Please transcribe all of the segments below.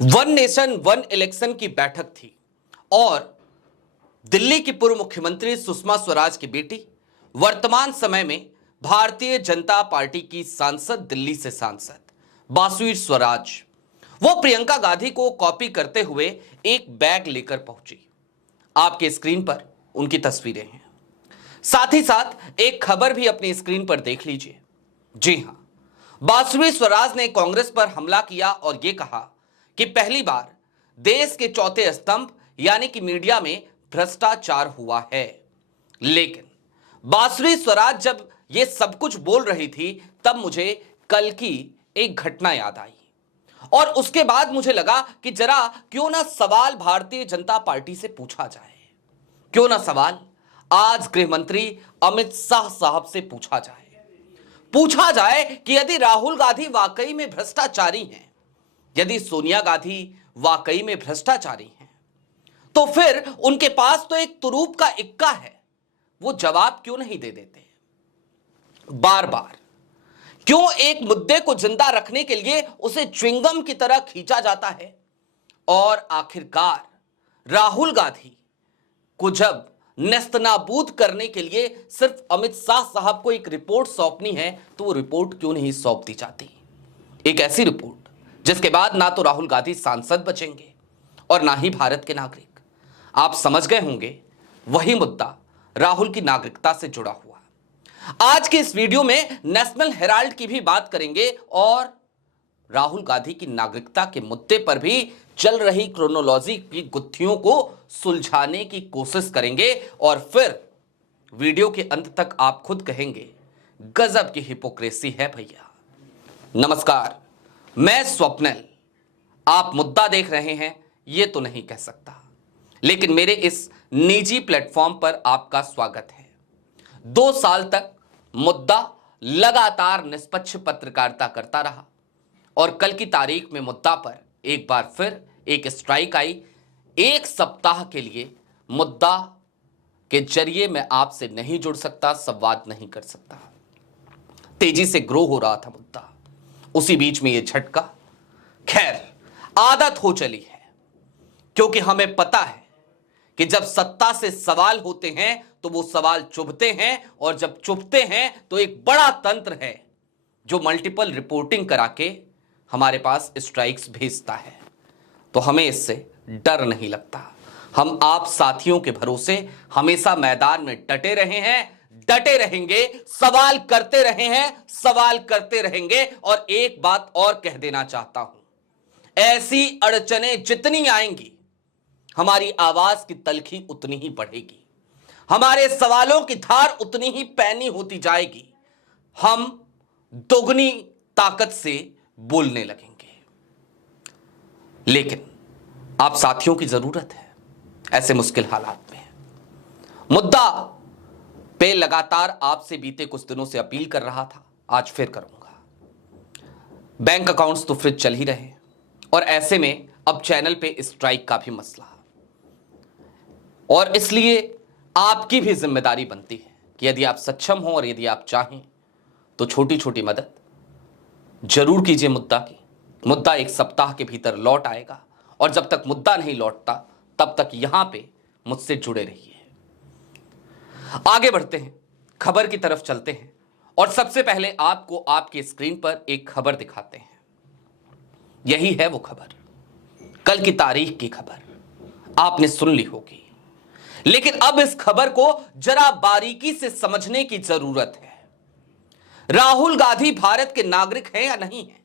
One nation one election की बैठक थी और दिल्ली की पूर्व मुख्यमंत्री सुषमा स्वराज की बेटी, वर्तमान समय में भारतीय जनता पार्टी की सांसद, दिल्ली से सांसद बासुई स्वराज, वो प्रियंका गांधी को कॉपी करते हुए एक बैग लेकर पहुंची। आपके स्क्रीन पर उनकी तस्वीरें हैं। साथ ही साथ एक खबर भी अपनी स्क्रीन पर देख लीजिए। जी हां, बासुई स्वराज ने कांग्रेस पर हमला किया और यह कहा कि पहली बार देश के चौथे स्तंभ यानी कि मीडिया में भ्रष्टाचार हुआ है। लेकिन बासुई स्वराज जब यह सब कुछ बोल रही थी, तब मुझे कल की एक घटना याद आई और उसके बाद मुझे लगा कि जरा क्यों ना सवाल भारतीय जनता पार्टी से पूछा जाए, क्यों ना सवाल आज गृह मंत्री अमित शाह साहब से पूछा जाए कि यदि राहुल गांधी वाकई में भ्रष्टाचारी हैं, यदि सोनिया गांधी वाकई में भ्रष्टाचारी हैं, तो फिर उनके पास तो एक तुरूप का इक्का है, वो जवाब क्यों नहीं दे देते? बार बार क्यों एक मुद्दे को जिंदा रखने के लिए उसे च्युइंगम की तरह खींचा जाता है? और आखिरकार राहुल गांधी को जब नेस्तनाबूद करने के लिए सिर्फ अमित शाह साहब को एक रिपोर्ट सौंपनी है, तो वो रिपोर्ट क्यों नहीं सौंप दी जाती? एक ऐसी रिपोर्ट जिसके बाद ना तो राहुल गांधी सांसद बचेंगे और ना ही भारत के नागरिक। आप समझ गए होंगे, वही मुद्दा राहुल की नागरिकता से जुड़ा हुआ। आज के इस वीडियो में नेशनल हेराल्ड की भी बात करेंगे और राहुल गांधी की नागरिकता के मुद्दे पर भी चल रही क्रोनोलॉजी की गुत्थियों को सुलझाने की कोशिश करेंगे और फिर वीडियो के अंत तक आप खुद कहेंगे, गजब की हिपोक्रेसी है भैया। नमस्कार, मैं स्वप्निल। आप मुद्दा देख रहे हैं ये तो नहीं कह सकता, लेकिन मेरे इस निजी प्लेटफॉर्म पर आपका स्वागत है। 2 साल तक मुद्दा लगातार निष्पक्ष पत्रकारिता करता रहा और कल की तारीख में मुद्दा पर एक बार फिर एक स्ट्राइक आई। 1 सप्ताह के लिए मुद्दा के जरिए मैं आपसे नहीं जुड़ सकता, संवाद नहीं कर सकता। तेजी से ग्रो हो रहा था मुद्दा, उसी बीच में यह झटका। खैर, आदत हो चली है, क्योंकि हमें पता है कि जब सत्ता से सवाल होते हैं तो वो सवाल चुभते हैं और जब चुभते हैं तो एक बड़ा तंत्र है जो मल्टीपल रिपोर्टिंग करा के हमारे पास स्ट्राइक्स भेजता है। तो हमें इससे डर नहीं लगता। हम आप साथियों के भरोसे हमेशा मैदान में डटे रहे हैं, डटे रहेंगे, सवाल करते रहे हैं, सवाल करते रहेंगे। और एक बात और कह देना चाहता हूं, ऐसी अड़चनें जितनी आएंगी, हमारी आवाज की तलखी उतनी ही बढ़ेगी, हमारे सवालों की धार उतनी ही पैनी होती जाएगी, हम दोगुनी ताकत से बोलने लगेंगे। लेकिन आप साथियों की जरूरत है ऐसे मुश्किल हालात में। मुद्दा पे लगातार आपसे बीते कुछ दिनों से अपील कर रहा था, आज फिर करूंगा। बैंक अकाउंट्स तो फ्रिज चल ही रहे और ऐसे में अब चैनल पे स्ट्राइक का भी मसला, और इसलिए आपकी भी जिम्मेदारी बनती है कि यदि आप सक्षम हो और यदि आप चाहें तो छोटी छोटी मदद जरूर कीजिए मुद्दा की। मुद्दा 1 सप्ताह के भीतर लौट आएगा और जब तक मुद्दा नहीं लौटता तब तक यहां पे मुझसे जुड़े रहिए। आगे बढ़ते हैं, खबर की तरफ चलते हैं और सबसे पहले आपको आपकी स्क्रीन पर एक खबर दिखाते हैं। यही है वो खबर, कल की तारीख की खबर। आपने सुन ली होगी, लेकिन अब इस खबर को जरा बारीकी से समझने की जरूरत है। राहुल गांधी भारत के नागरिक हैं या नहीं है,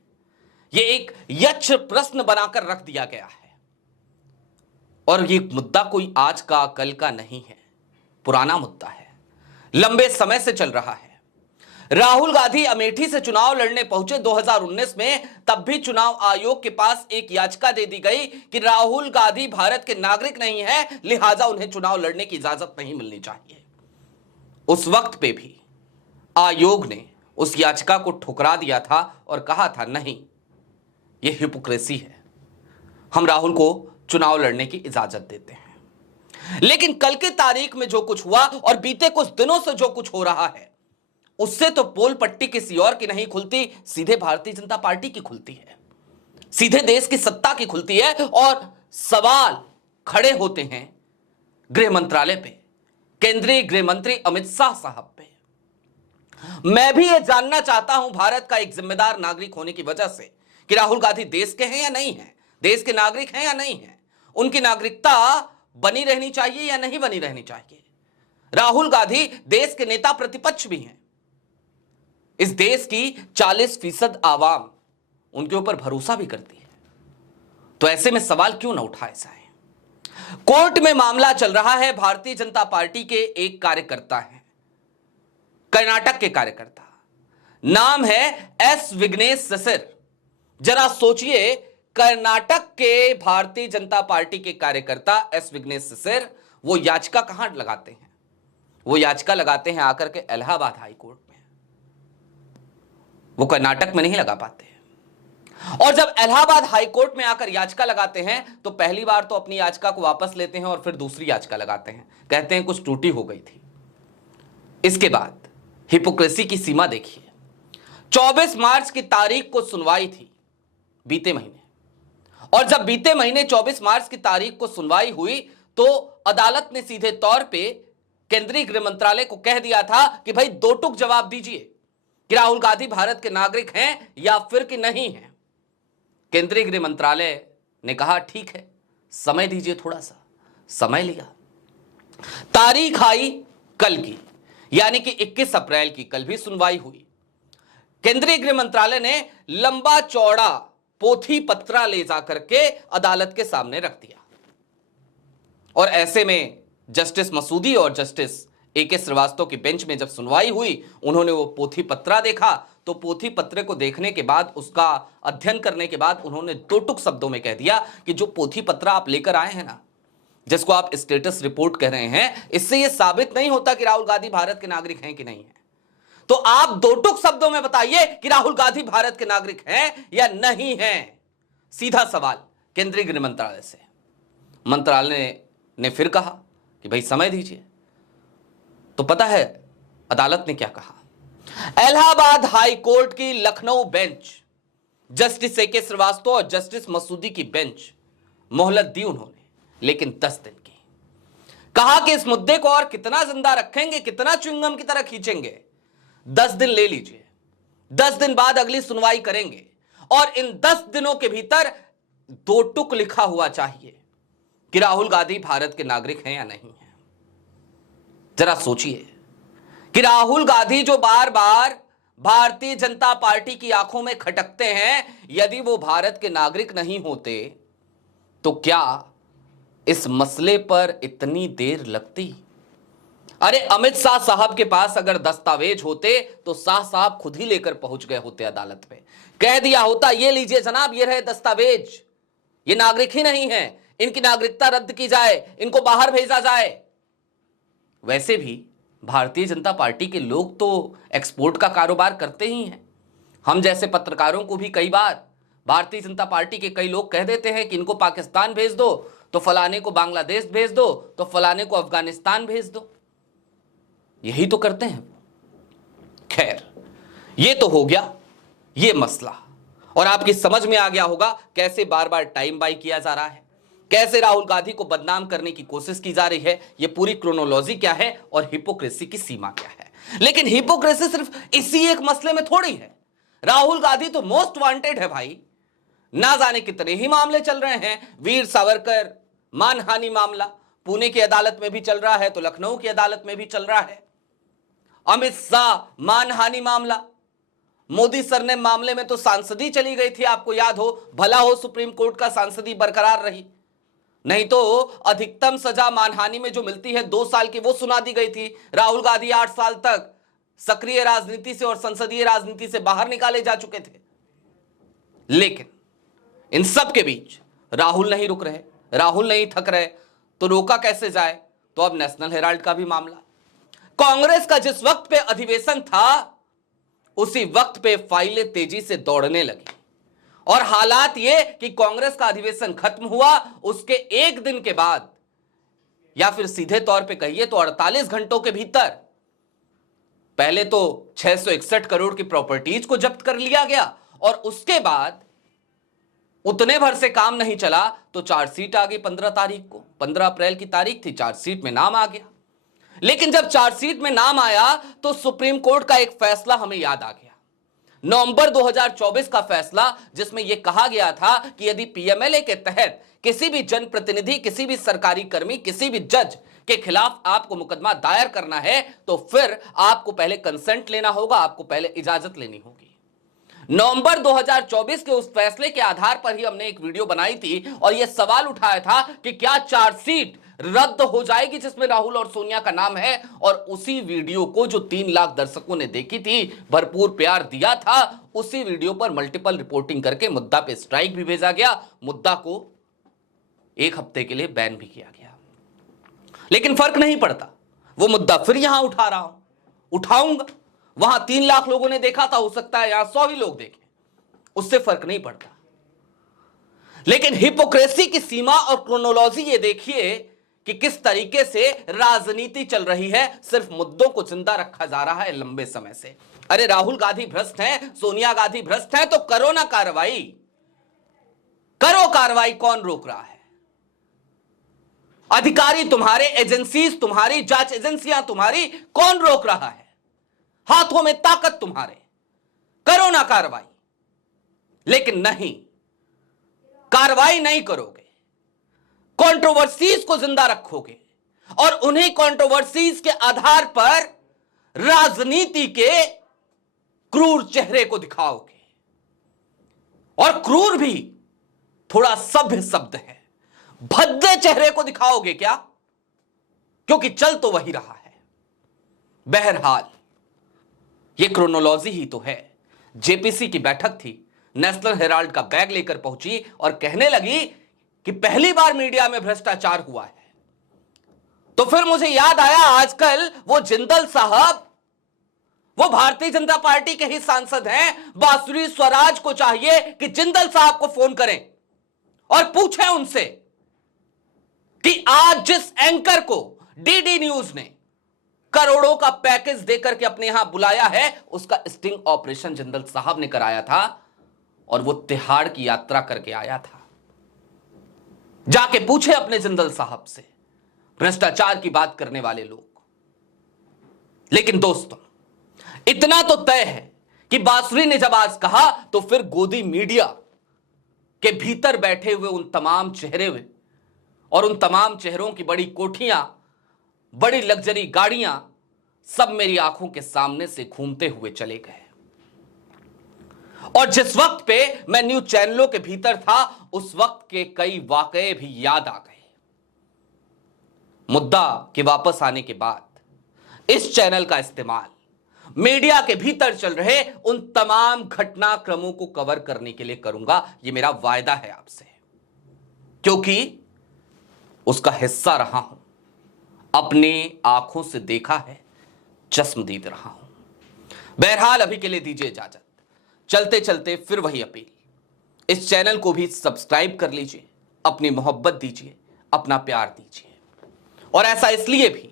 यह एक यक्ष प्रश्न बनाकर रख दिया गया है। और यह मुद्दा कोई आज का कल का नहीं है, पुराना मुद्दा है, लंबे समय से चल रहा है। राहुल गांधी अमेठी से चुनाव लड़ने पहुंचे 2019 में, तब भी चुनाव आयोग के पास एक याचिका दे दी गई कि राहुल गांधी भारत के नागरिक नहीं है, लिहाजा उन्हें चुनाव लड़ने की इजाजत नहीं मिलनी चाहिए। उस वक्त पे भी आयोग ने उस याचिका को ठुकरा दिया था और कहा था नहीं, यह हिपोक्रेसी है, हम राहुल को चुनाव लड़ने की इजाजत देते हैं। लेकिन कल की तारीख में जो कुछ हुआ और बीते कुछ दिनों से जो कुछ हो रहा है, उससे तो पोल पट्टी किसी और की नहीं खुलती, सीधे भारतीय जनता पार्टी की खुलती है। सीधे देश की सत्ता की खुलती है और सवाल खड़े होते हैं गृह मंत्रालय पे, केंद्रीय गृह मंत्री अमित शाह साहब पे। मैं भी यह जानना चाहता हूं भारत का एक जिम्मेदार नागरिक होने की वजह से कि राहुल गांधी देश के हैं या नहीं हैं, देश के नागरिक हैं या नहीं हैं, उनकी नागरिकता बनी रहनी चाहिए या नहीं बनी रहनी चाहिए। राहुल गांधी देश के नेता प्रतिपक्ष भी हैं। इस देश की 40% आवाम उनके ऊपर भरोसा भी करती है। तो ऐसे में सवाल क्यों ना उठाए जाए। कोर्ट में मामला चल रहा है। भारतीय जनता पार्टी के एक कार्यकर्ता हैं, कर्नाटक के कार्यकर्ता, नाम है एस विघ्नेश सिसिर। जरा सोचिए, कर्नाटक के भारतीय जनता पार्टी के कार्यकर्ता एस विघ्नेश सिसिर वो याचिका कहां लगाते हैं? वो याचिका लगाते हैं आकर के इलाहाबाद हाई कोर्ट में। वो कर्नाटक में नहीं लगा पाते। और जब इलाहाबाद हाई कोर्ट में आकर याचिका लगाते हैं तो पहली बार तो अपनी याचिका को वापस लेते हैं और फिर दूसरी याचिका लगाते हैं, कहते हैं कुछ त्रुटि हो गई थी। इसके बाद हिपोक्रेसी की सीमा देखिए। 24 मार्च की तारीख को सुनवाई थी, बीते महीने, और जब बीते महीने 24 मार्च की तारीख को सुनवाई हुई तो अदालत ने सीधे तौर पे केंद्रीय गृह मंत्रालय को कह दिया था कि भाई दो टूक जवाब दीजिए कि राहुल गांधी भारत के नागरिक हैं या फिर कि नहीं हैं। केंद्रीय गृह मंत्रालय ने कहा ठीक है, समय दीजिए, थोड़ा सा समय लिया। तारीख आई कल की, यानी कि 21 अप्रैल की। कल भी सुनवाई हुई। केंद्रीय गृह मंत्रालय ने लंबा चौड़ा पोथी पत्रा ले जाकर के अदालत के सामने रख दिया। और ऐसे में जस्टिस मसूदी और जस्टिस ए.के. श्रीवास्तव की बेंच में जब सुनवाई हुई, उन्होंने वो पोथी पत्रा देखा तो पोथी पत्र को देखने के बाद, उसका अध्ययन करने के बाद उन्होंने दो टुक शब्दों में कह दिया कि जो पोथी पत्रा आप लेकर आए हैं ना, जिसको आप स्टेटस रिपोर्ट कह रहे हैं, इससे यह साबित नहीं होता कि राहुल गांधी भारत के नागरिक हैं कि नहीं है। तो आप दो टुक शब्दों में बताइए कि राहुल गांधी भारत के नागरिक हैं या नहीं हैं। सीधा सवाल केंद्रीय गृह मंत्रालय से। मंत्रालय ने फिर कहा कि भाई समय दीजिए। तो पता है अदालत ने क्या कहा? इलाहाबाद हाई कोर्ट की Lucknow bench, justice A K. Srivastava और जस्टिस मसूदी की बेंच मोहलत दी उन्होंने, लेकिन 10 दिन की। कहा कि इस मुद्दे को और कितना जिंदा रखेंगे, कितना च्युइंगम की तरह खींचेंगे। 10 दिन ले लीजिए, 10 दिन बाद अगली सुनवाई करेंगे और इन 10 दिनों के भीतर दो टुक लिखा हुआ चाहिए कि राहुल गांधी भारत के नागरिक हैं या नहीं है। जरा सोचिए कि राहुल गांधी जो बार बार भारतीय जनता पार्टी की आंखों में खटकते हैं, यदि वो भारत के नागरिक नहीं होते तो क्या इस मसले पर इतनी देर लगती? अरे अमित शाह साहब के पास अगर दस्तावेज होते तो शाह साहब खुद ही लेकर पहुंच गए होते अदालत में, कह दिया होता ये लीजिए जनाब, ये रहे दस्तावेज, ये नागरिक ही नहीं है, इनकी नागरिकता रद्द की जाए, इनको बाहर भेजा जाए। वैसे भी भारतीय जनता पार्टी के लोग तो एक्सपोर्ट का कारोबार करते ही हैं। हम जैसे पत्रकारों को भी कई बार भारतीय जनता पार्टी के कई लोग कह देते हैं कि इनको पाकिस्तान भेज दो, तो फलाने को बांग्लादेश भेज दो, तो फलाने को अफगानिस्तान भेज दो। यही तो करते हैं। खैर, ये तो हो गया ये मसला, और आपकी समझ में आ गया होगा कैसे बार बार टाइम बाई किया जा रहा है, कैसे राहुल गांधी को बदनाम करने की कोशिश की जा रही है, ये पूरी क्रोनोलॉजी क्या है और हिपोक्रेसी की सीमा क्या है। लेकिन हिपोक्रेसी सिर्फ इसी एक मसले में थोड़ी है। राहुल गांधी तो मोस्ट वांटेड है भाई। ना जाने कितने ही मामले चल रहे हैं। वीर सावरकर मानहानि मामला पुणे की अदालत में भी चल रहा है, तो लखनऊ की अदालत में भी चल रहा है। अमित शाह मानहानि मामला, मोदी सर ने मामले में तो सांसदी चली गई थी, आपको याद हो, भला हो सुप्रीम कोर्ट का सांसदी बरकरार रही, नहीं तो अधिकतम सजा मानहानि में जो मिलती है 2 साल की, वो सुना दी गई थी। राहुल गांधी 8 साल तक सक्रिय राजनीति से और संसदीय राजनीति से बाहर निकाले जा चुके थे। लेकिन इन सब के बीच राहुल नहीं रुक रहे, राहुल नहीं थक रहे, तो रोका कैसे जाए? तो अब नेशनल हेराल्ड का भी मामला। कांग्रेस का जिस वक्त पे अधिवेशन था, उसी वक्त पे फाइलें तेजी से दौड़ने लगी, और हालात ये कि कांग्रेस का अधिवेशन खत्म हुआ, उसके 1 दिन के बाद, या फिर सीधे तौर पे कहिए तो 48 घंटों के भीतर, पहले तो 661 करोड़ की प्रॉपर्टीज को जब्त कर लिया गया, और उसके बाद उतने भर से काम नहीं चला तो चार्जशीट आ गई 15 तारीख को, 15 अप्रैल की तारीख थी, चार्जशीट में नाम आ गया। लेकिन जब चार्जशीट में नाम आया तो सुप्रीम कोर्ट का एक फैसला हमें याद आ गया, नवंबर 2024 का फैसला, जिसमें यह कहा गया था कि यदि पीएमएलए के तहत किसी भी जनप्रतिनिधि, किसी भी सरकारी कर्मी, किसी भी जज के खिलाफ आपको मुकदमा दायर करना है तो फिर आपको पहले कंसेंट लेना होगा, आपको पहले इजाजत लेनी होगी। नवंबर 2024 के उस फैसले के आधार पर ही हमने एक वीडियो बनाई थी और यह सवाल उठाया था कि क्या चार्जशीट रद्द हो जाएगी जिसमें राहुल और सोनिया का नाम है। और उसी वीडियो को जो 3 लाख दर्शकों ने देखी थी, भरपूर प्यार दिया था, उसी वीडियो पर मल्टीपल रिपोर्टिंग करके मुद्दा पे स्ट्राइक भी भेजा गया, मुद्दा को 1 हफ्ते के लिए बैन भी किया गया। लेकिन फर्क नहीं पड़ता, वो मुद्दा फिर यहां उठा रहा हूं, उठाऊंगा। वहां 3 लाख लोगों ने देखा था, हो सकता है यहां 100 ही लोग देखें, उससे फर्क नहीं पड़ता। लेकिन हिपोक्रेसी की सीमा और क्रोनोलॉजी ये देखिए कि किस तरीके से राजनीति चल रही है, सिर्फ मुद्दों को जिंदा रखा जा रहा है लंबे समय से। अरे राहुल गांधी भ्रष्ट हैं, सोनिया गांधी भ्रष्ट हैं, तो करो ना कार्रवाई, करो कार्रवाई, कौन रोक रहा है? अधिकारी तुम्हारे, एजेंसीज तुम्हारी, जांच एजेंसियां तुम्हारी, कौन रोक रहा है? हाथों में ताकत तुम्हारे, करो ना कार्रवाई। लेकिन नहीं, कार्रवाई नहीं करोगे, कंट्रोवर्सीज को जिंदा रखोगे और उन्हीं कंट्रोवर्सीज के आधार पर राजनीति के क्रूर चेहरे को दिखाओगे। और क्रूर भी थोड़ा सभ्य शब्द है, भद्दे चेहरे को दिखाओगे क्या? क्योंकि चल तो वही रहा है। बहरहाल ये क्रोनोलॉजी ही तो है। जेपीसी की बैठक थी, नेशनल हेराल्ड का बैग लेकर पहुंची और कहने लगी कि पहली बार मीडिया में भ्रष्टाचार हुआ है। तो फिर मुझे याद आया, आजकल वो जिंदल साहब, वो भारतीय जनता पार्टी के ही सांसद हैं, बांसुरी स्वराज को चाहिए कि जिंदल साहब को फोन करें और पूछें उनसे कि आज जिस एंकर को डीडी न्यूज ने करोड़ों का पैकेज देकर के अपने यहां बुलाया है, उसका स्टिंग ऑपरेशन जिंदल साहब ने कराया था और वो तिहाड़ की यात्रा करके आया था। जाके पूछे अपने जिंदल साहब से, भ्रष्टाचार की बात करने वाले लोग। लेकिन दोस्तों, इतना तो तय है कि बांसुरी ने जब आज कहा तो फिर गोदी मीडिया के भीतर बैठे हुए उन तमाम चेहरे हुए और उन तमाम चेहरों की बड़ी कोठियां, बड़ी लग्जरी गाड़ियां, सब मेरी आंखों के सामने से घूमते हुए चले गए। और जिस वक्त पे मैं न्यूज चैनलों के भीतर था, उस वक्त के कई वाकये भी याद आ गए। मुद्दा के वापस आने के बाद इस चैनल का इस्तेमाल मीडिया के भीतर चल रहे उन तमाम घटनाक्रमों को कवर करने के लिए करूंगा। यह मेरा वायदा है आपसे, क्योंकि उसका हिस्सा रहा हूं, अपने आंखों से देखा है, चश्मदीद रहा हूं। बहरहाल अभी के लिए दीजिए इजाजत। चलते चलते फिर वही अपील, इस चैनल को भी सब्सक्राइब कर लीजिए, अपनी मोहब्बत दीजिए, अपना प्यार दीजिए। और ऐसा इसलिए भी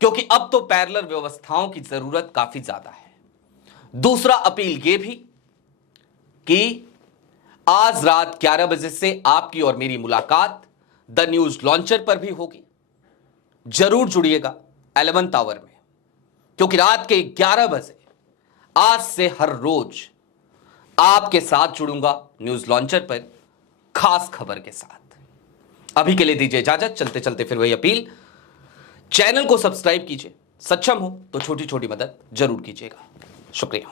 क्योंकि अब तो पैरेलल व्यवस्थाओं की जरूरत काफी ज्यादा है। दूसरा अपील यह भी कि आज रात 11 बजे से आपकी और मेरी मुलाकात द न्यूज लॉन्चर पर भी होगी। जरूर जुड़िएगा 11th आवर में, क्योंकि रात के 11 बजे आज से हर रोज आपके साथ जुड़ूंगा न्यूज लॉन्चर पर खास खबर के साथ। अभी के लिए दीजिए इजाजत। चलते चलते फिर वही अपील, चैनल को सब्सक्राइब कीजिए, सक्षम हो तो छोटी छोटी मदद जरूर कीजिएगा। शुक्रिया।